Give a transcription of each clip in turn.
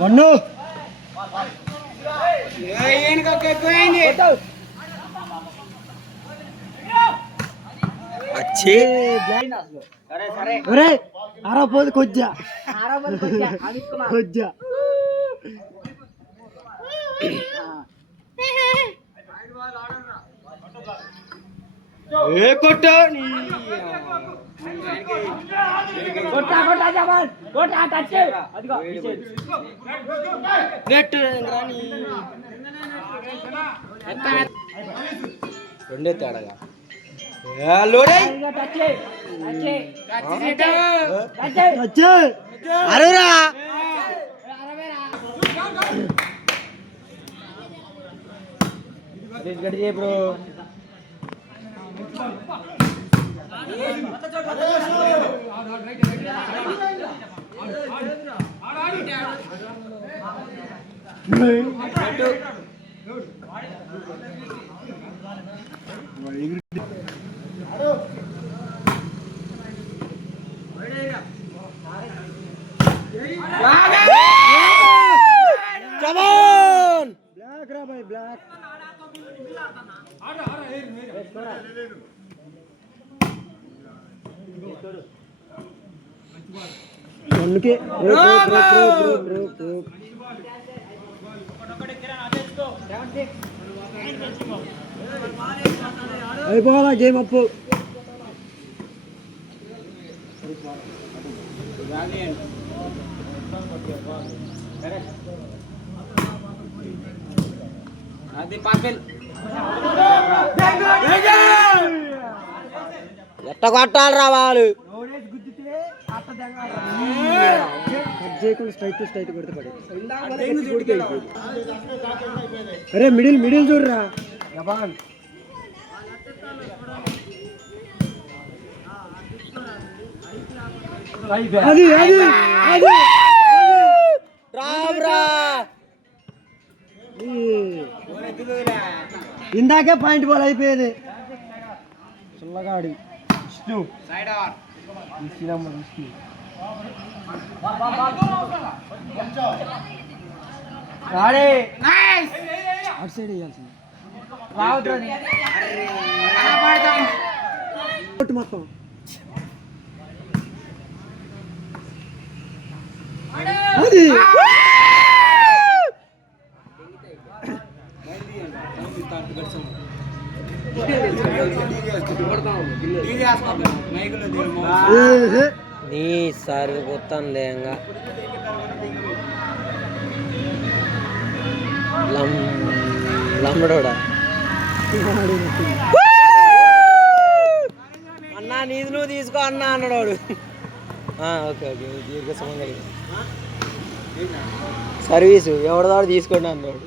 వన్ను ఆరపోదు కొజ్జా కొజ్జా కొట్టా రెండే తేడాగా అరురా బ్రో బ్లాక్ రా భాయ్ బ్లాక్ అందుకే అయిపోవాలా గేమ్ అప్పు ఎట్ట కొట్టాలి రా వాళ్ళు స్ట్రైట్ కొడితే పడే అరే మిడిల్ చూడరా అది ఇందాకే పాయింట్ బాల్ అయిపోయేది సుల్లగాడి అటు సైడ్ వేయాల్సింది మొత్తం అది నీ సార్ కొత్తాను లేంగా లంబడోడా అన్నా నీది నువ్వు తీసుకో అన్నా అన్నాడు. ఓకే ఓకే దీర్ఘ సంబంధం సర్వీసు ఎవరిదాడు తీసుకోండి అన్నాడు.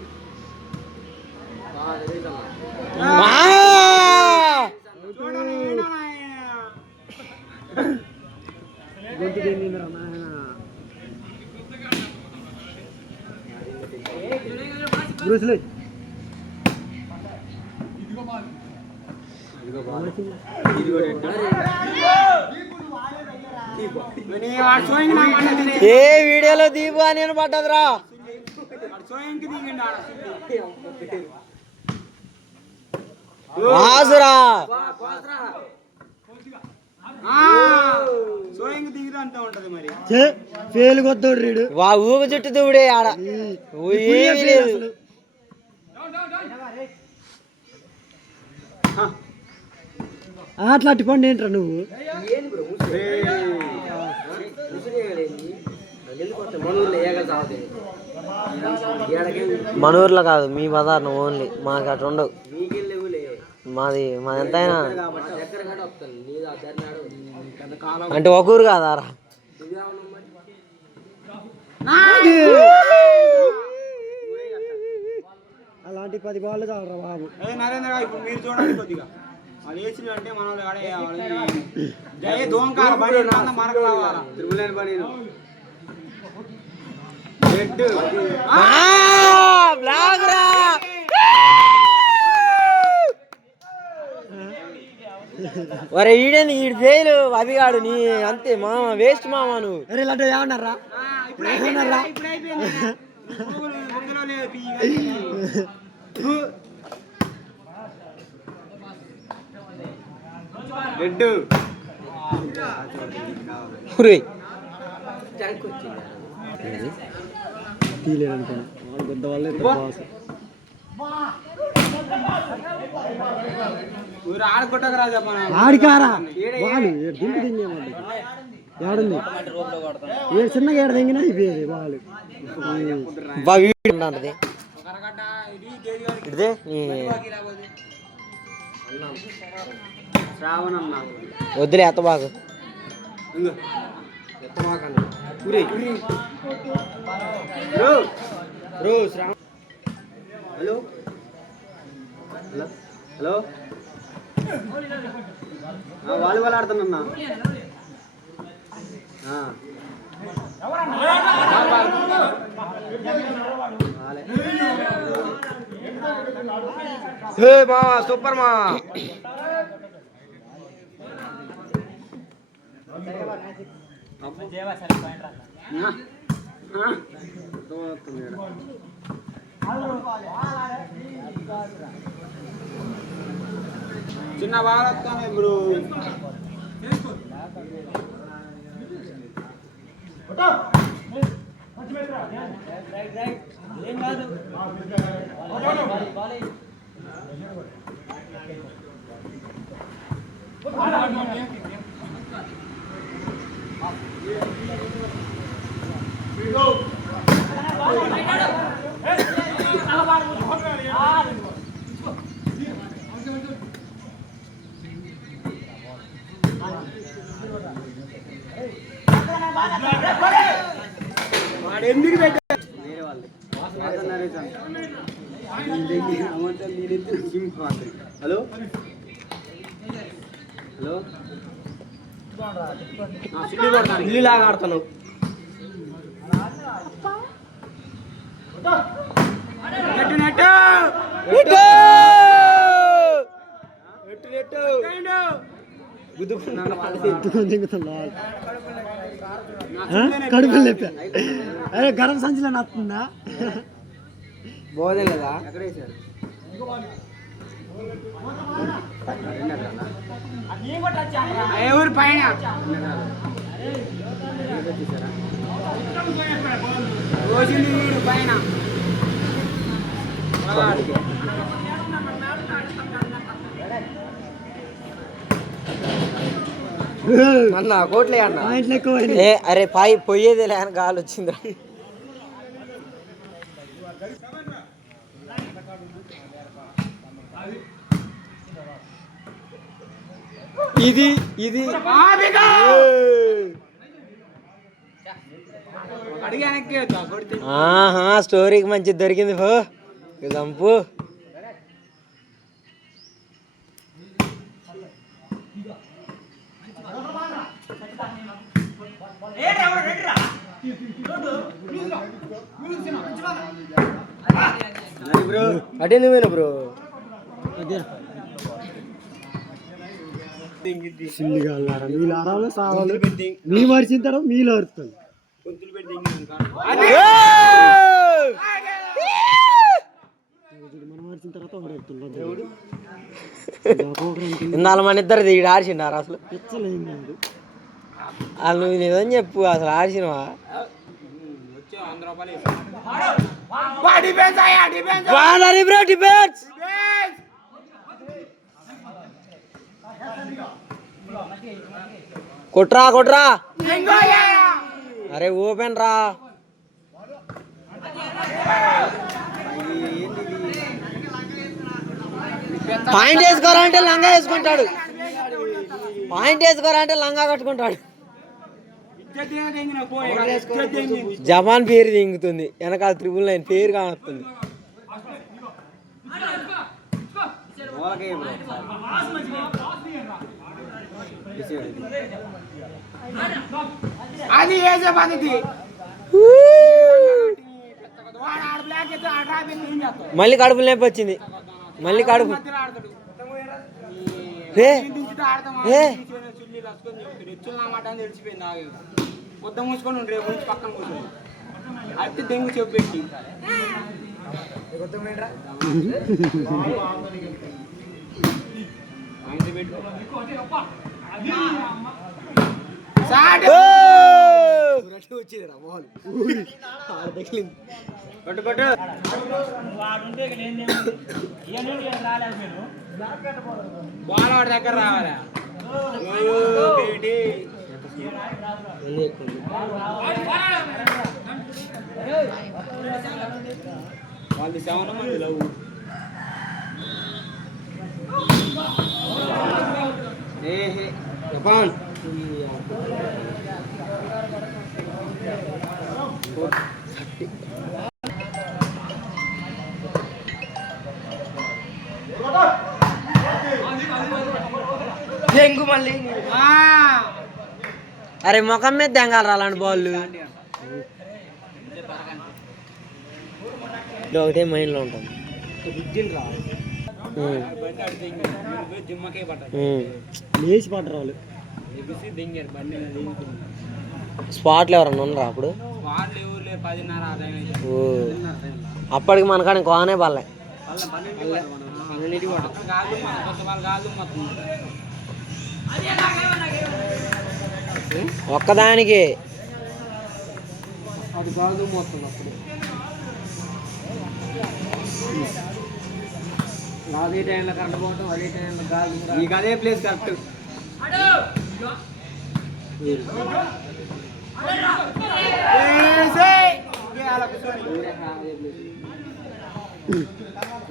ఏ వీడియోలో దీపు అని నేను పడ్డదిరా. ఊగ చుట్టూ దువుడే ఆడ ఏమీ లేదు. అట్లాంటి పండు ఏంట్రా నువ్వు? మనూర్లో కాదు మీ బజార్ ఓన్లీ, మాకు అటు ఉండవు. మాది ఎంతైనా అంటే ఒక ఊరు కాదారా. అలాంటి 10 బాళ్ళు చాలరా బాబు. మీరు చూడండి కొద్దిగా అది వేసిందంటే మనం మనకు రావాలా తిరుమలని పని ఒరే ఈడేంది ఈడు ఫెయిల్ అభిగాడు నీ అంతే మామ వేస్ట్ మామ నువ్వు. ఇలాంటి ఏమన్నారా ఏమన్నారా రెడ్డు తీలేదనుకోండి పెద్ద వాళ్ళే ఆడికారా వాళ్ళు దింపు తింగేవాళ్ళు ఏడుంది ఏ చిన్నగా ఏడు తెంగినా అయిపోయేది వాళ్ళు వద్దులే ఎత్త బాగు హలో హలో వాలీబాల్ ఆడుతున్నా మావా సూపర్ మా చిన్న బాగా బ్రో ఎందుకు పెట్టారు హలో హలో ఇల్లులాగా ఆడుతున్నావు కడుపు లేపా అరే గరం సంచిలో నత్తుందా బోధే లేదా ఎవరు పైన పైన అన్న కోట్లే అన్న అరే పాయి పోయేదే లేని గాలి వచ్చింది. ఇది ఇది స్టోరీకి మంచిది దొరికింది పో చంపు. అటే నువ్వేనా బ్రో మీరు అరాలో సావాలు మీ మరిచింతారో మీలో అరుతుంది. మనం మరిచిన తర్వాత ఇన్నాళ్ళు మన ఇద్దరు దిగి ఆడిచిండారు అసలు పిచ్చలేదు వాళ్ళు నువ్వు నిజం చెప్పు అసలు ఆడిసినవా? కొట్రా కొట్రా అరే ఓపెన్ రా. పాయింట్ వేసుకోరంటే లంగా వేసుకుంటాడు, పాయింట్ వేసుకోరంటే లంగా కట్టుకుంటాడు. జవాన్ పేరు దింగుతుంది, వెనకాల 999 పేరు కానొస్తుంది. అది వేసే పద్ధతి. మళ్ళీ కడుపు లేపి వచ్చింది, మళ్ళీ కడుపు తెలిసిపోయింది పొద్దు మూసుకొని రేపు నుంచి పక్కన కూర్చొని అయితే దెంగు చెప్పెట్టి వచ్చిందిరా బాల్ కొట్టు కొట్టు బాల్ వాడి దగ్గర రావాలా వాళ్ళు సెవెన్ మంది లవ్ జపాన్ దెంగు మళ్ళీ అరే ముఖం మీద దెంగాలి అలాంటి బాల్ ఒకటే మైండ్లో ఉంటుంది లేచి పడ్డారు వాళ్ళు స్పాట్లు ఎవరన్నా ఉండరా అప్పుడు అప్పటికి మనకాని కోనే పల్లె ఒక్కదానికి అది కాదు మొత్తం అప్పుడు అదే టైంలో కరెంట్ పోవటం అదే టైంలో గాలి నీకు అదే ప్లేస్ కరెక్ట్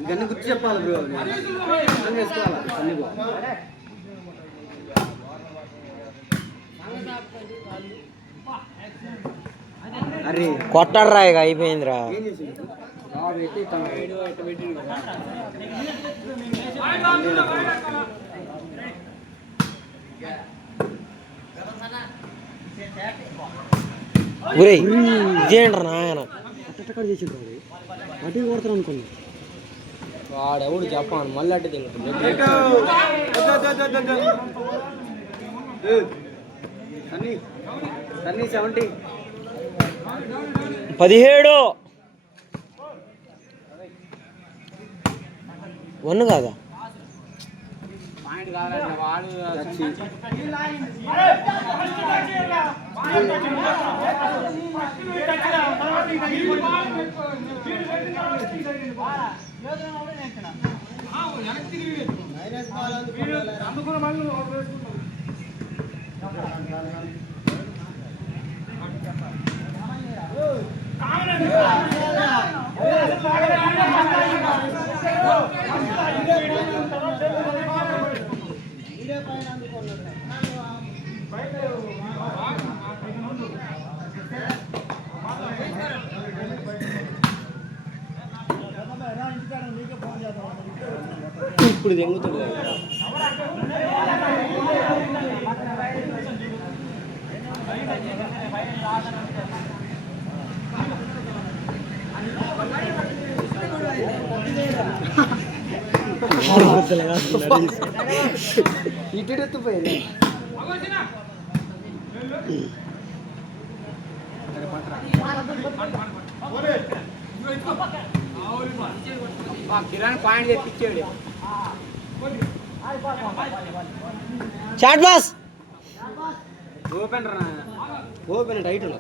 గన్ని గుర్తు చెప్పాలి బ్రో వేసుకోవాలి అన్ని అరే కొట్టడరా ఇక అయిపోయిందిరా ఏం చేసింది ఊరే ఇదేంట్రా నాయన అట్టక్కడ చేసిండ్రు వాడు అటు కొడతారు అనుకున్నా వాడెవడు చెప్పాను మళ్ళీ అడ్డు తింటుంది 70 17 వన్ కాదా పాయింట్ కావాలంటే వాడు ఇప్పుడు తెంగుతుంది ఇటు ఎత్తుపోయింది కిరణ్ పాయింట్ తెప్పించాడు చాట్ బాస్ ఓపెన్ రా ఓపెన్ టైట్ ఏం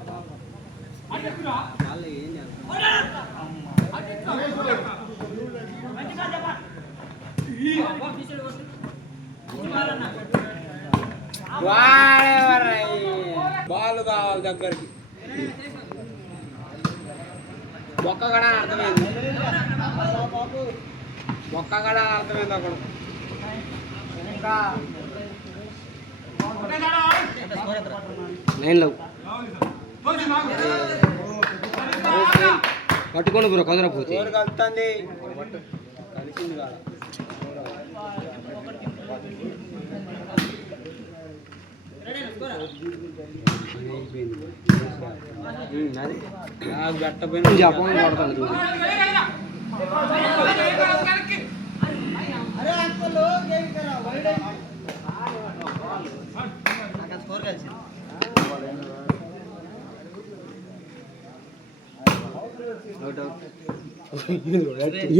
బాల్ కావాలి దగ్గరికి ఒక్క కూడా అర్థమైంది ఒక్క కూడా అర్థమైంది అక్కడ ఇంకా లైన్లో పట్టుకోండి బ్రో కుదరపోతే కలుతుంది కలిసింది కాదు అది గట్టపోయిన జపాన్ కొడతాను చూడు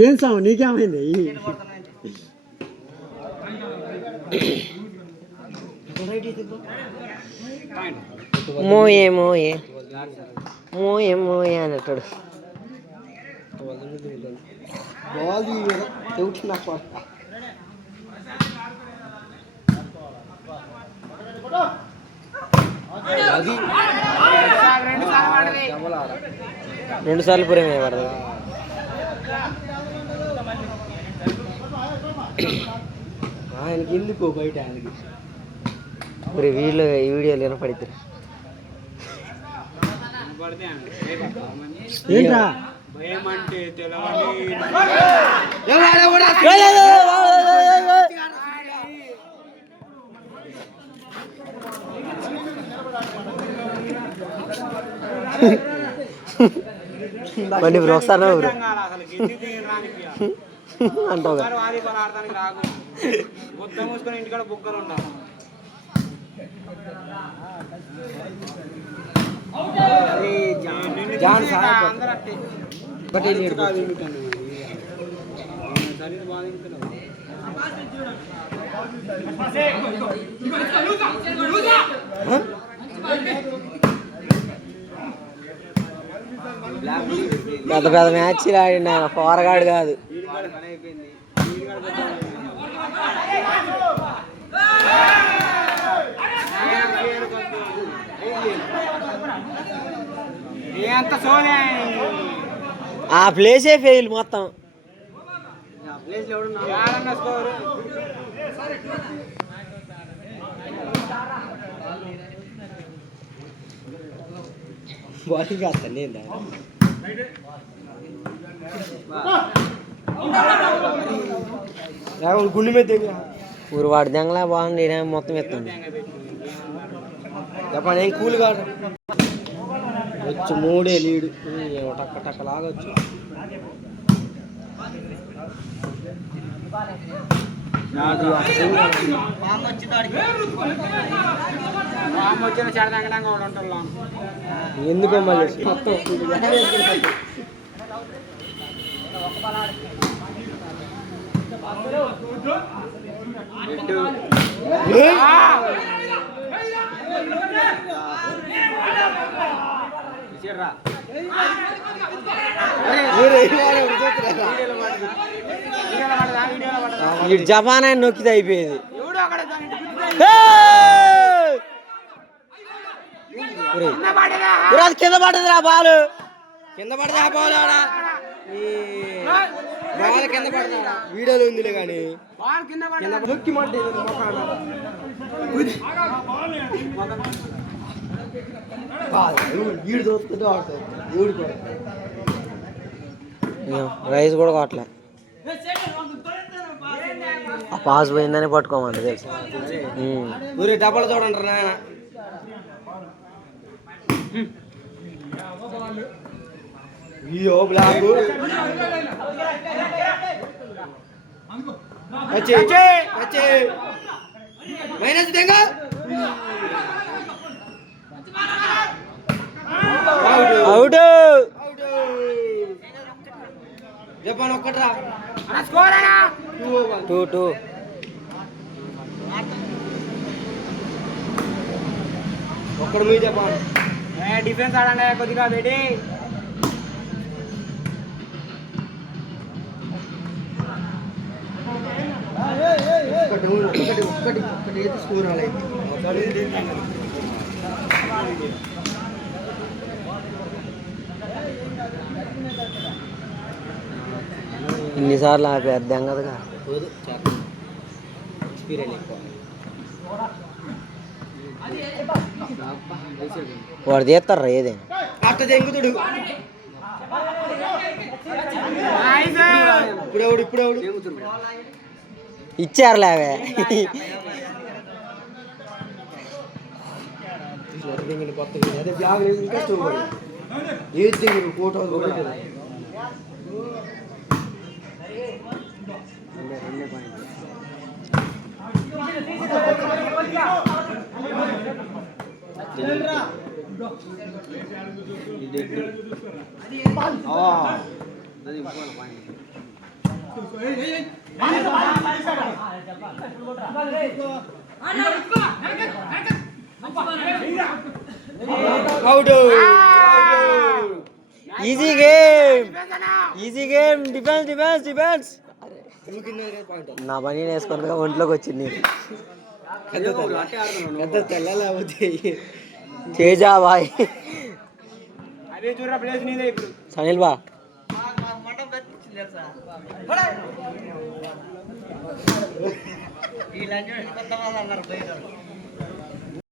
ఏం సాము నీకేమైంది? మోయే మోయే మోయే మోయే అని అంటాడు. రెండు సార్లు పురం పడదు. ఆయనకి ఎందుకు బయట ఆయనకి మరి వీళ్ళు ఈ వీడియోలు వినపడుతుంది. ఏంట్రా భయం అంటే బండి బ్రో ఒకసారి బ్రో అంటావు ఆడటానికి రాకు. బుద్ధ మూసుకొని ఇంటికాడ బుగ్గలు ఉండాలి. పెద్ద పెద్ద మ్యాచ్లు ఆడిన ఆయన పోరగాడు కాదు. ఆ ప్లేసే ఫెయిల్ మొత్తం. బాలింగ్ కాస్తాను నేను గుండె మీద ఊరు వాడి దెంగలా బాగుంది. మొత్తం ఎత్తుంది చెప్పండి. ఏం కూల్ కాదు వచ్చు. మూడే లీడు టక్క టక్క లాగొచ్చు. ఎందుకో మళ్ళీ మొత్తం జపాన్ అని నొక్కితే అయిపోయేది. అది కింద పడ్డదిరా బాలు. కింద పడదా బాల్ ఆడ బాల్ కింద పడదా వీడియోలో ఉందిలే కానీ నొక్కి మాట వీడు దోస్తుంటే ఆడుతుంది. వీడు కూడా రైస్ కూడా కొట్టలే. ఆ పాస్ పోయిందని పట్టుకోమంట తెలుసు. ఊరి డబ్బులు చూడండి నాయన. అయ్యో బ్లాక్ మైనస్ దెంగ అవుట్. జపాన్ ఒక్కట్రా 2-2. ఒక్కడు మీ జపాన్ డిఫెన్స్ ఆడండి కొద్దిగా బేటి. ఒక్కటి స్కోర్ రాలేదు. ఇన్నిసార్లు ఆపేద్దాం కదా. వాడు తీస్తారా ఏదైనా అట్ట తెంగుతుడు. ఇప్పుడు ఇచ్చారులేవే. Photo easy game, easy game. Defence defence defence. నా పని వేసుకొని ఒంట్లోకి వచ్చింది. తేజ బాయ్, అదే చూడరా ప్లేస్ నీదే ఇప్పుడు. సనిల్ బా. ఈ లంచ్ కొత్త వాళ్ళు అన్నారు పోయినారు.